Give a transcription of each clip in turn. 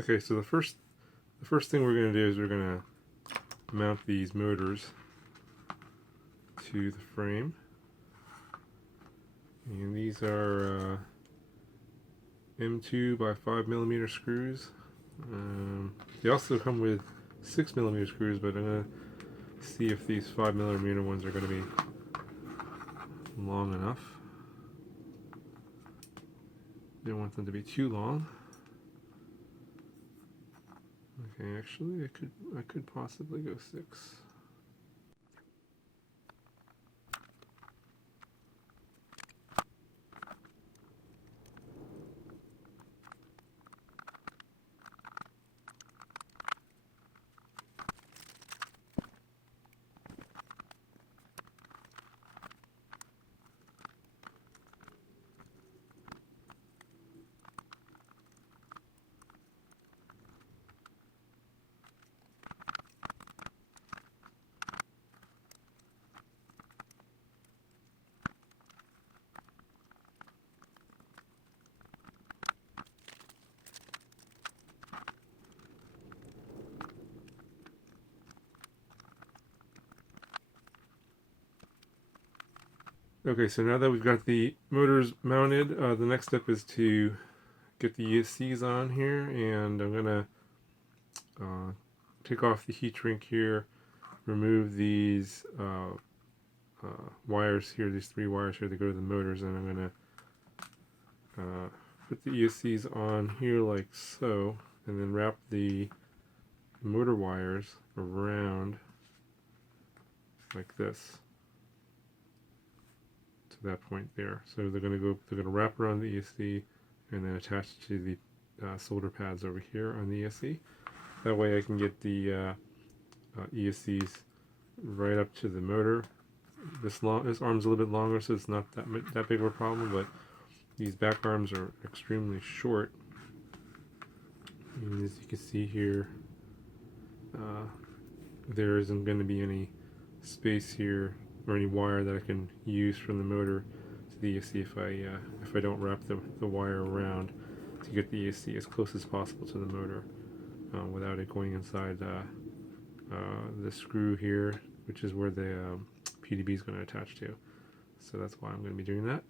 Okay, so the first thing we're going to do is we're going to mount these motors to the frame, and these are M2 by 5mm screws. They also come with 6mm screws, but I'm going to see if these 5mm ones are going to be long enough. Don't want them to be too long. Okay, actually, I could possibly go 6. Okay, so now that we've got the motors mounted, the next step is to get the ESCs on here, and I'm gonna take off the heat shrink here, remove these wires here, these 3 wires here that go to the motors, and I'm gonna put the ESCs on here like so, and then wrap the motor wires around like this to that point there. So they're gonna wrap around the ESC and then attach to the solder pads over here on the ESC. That way I can get the ESCs right up to the motor. This arm's a little bit longer, so it's not that big of a problem, but these back arms are extremely short. And as you can see here, there isn't going to be any space here or any wire that I can use from the motor to the ESC if I don't wrap the wire around to get the ESC as close as possible to the motor without it going inside the screw here, which is where the PDB is going to attach to. So that's why I'm going to be doing that.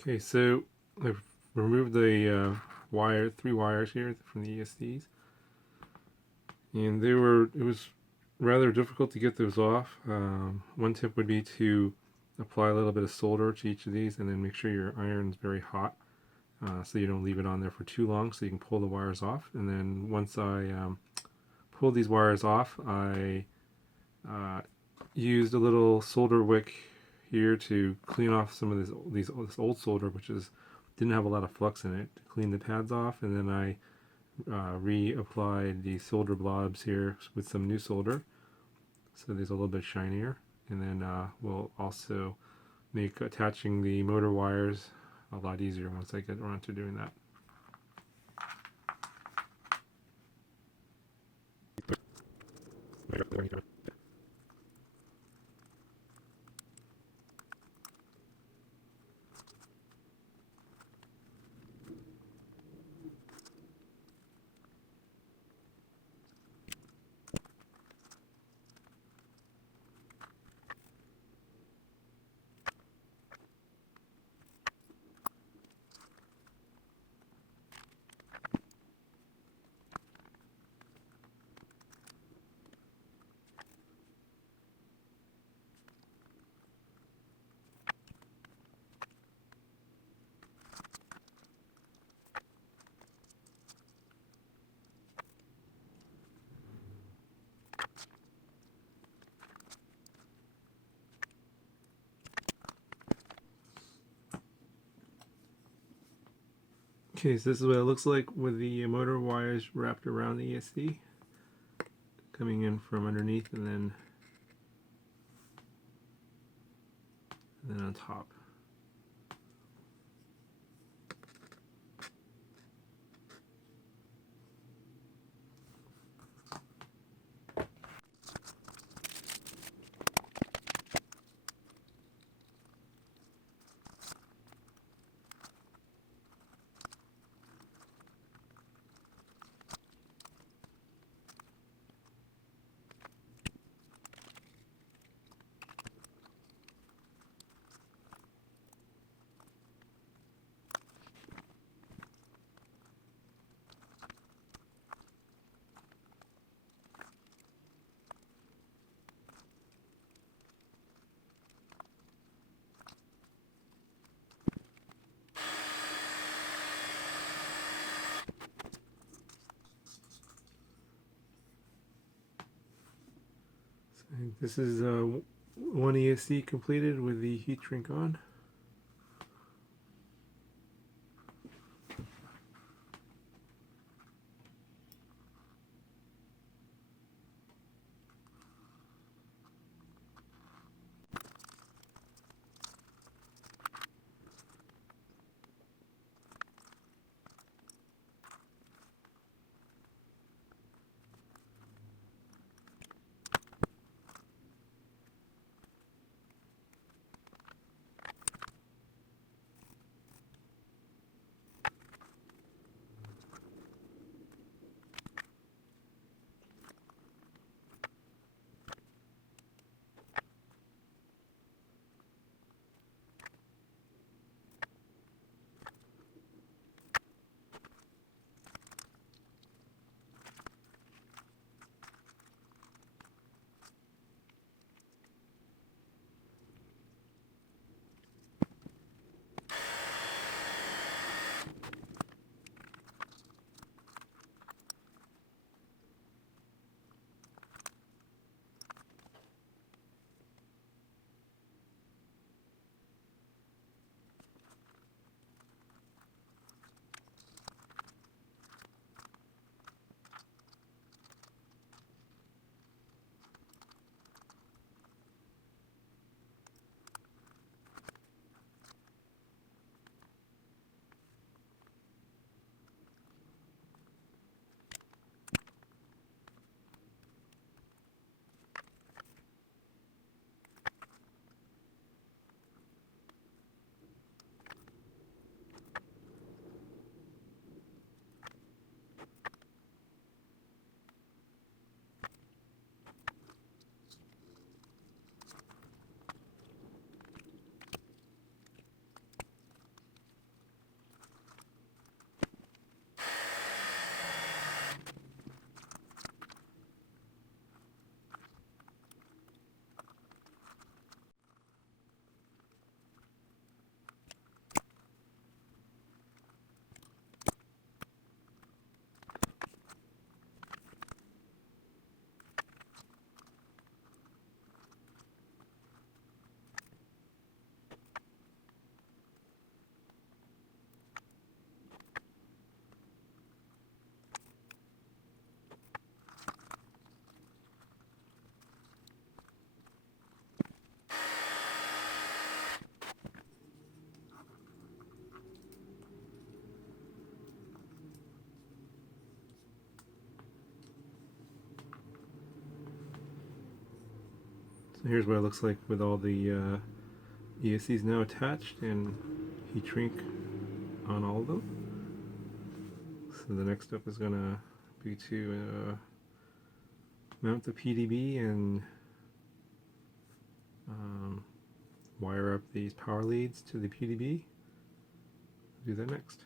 Okay, so I've removed the 3 wires here from the ESCs, and it was rather difficult to get those off. One tip would be to apply a little bit of solder to each of these, and then make sure your iron's very hot, so you don't leave it on there for too long, so you can pull the wires off. And then once I pull these wires off, I used a little solder wick here to clean off some of this old solder, which didn't have a lot of flux in it, to clean the pads off, and then I reapplied the solder blobs here with some new solder, so there's a little bit shinier. And then we'll also make attaching the motor wires a lot easier once I get around to doing that. Okay, so this is what it looks like with the motor wires wrapped around the ESC, coming in from underneath and then on top. This is one ESC completed with the heat shrink on. Here's what it looks like with all the ESCs now attached and heat shrink on all of them. So the next step is going to be to mount the PDB and wire up these power leads to the PDB. Do that next.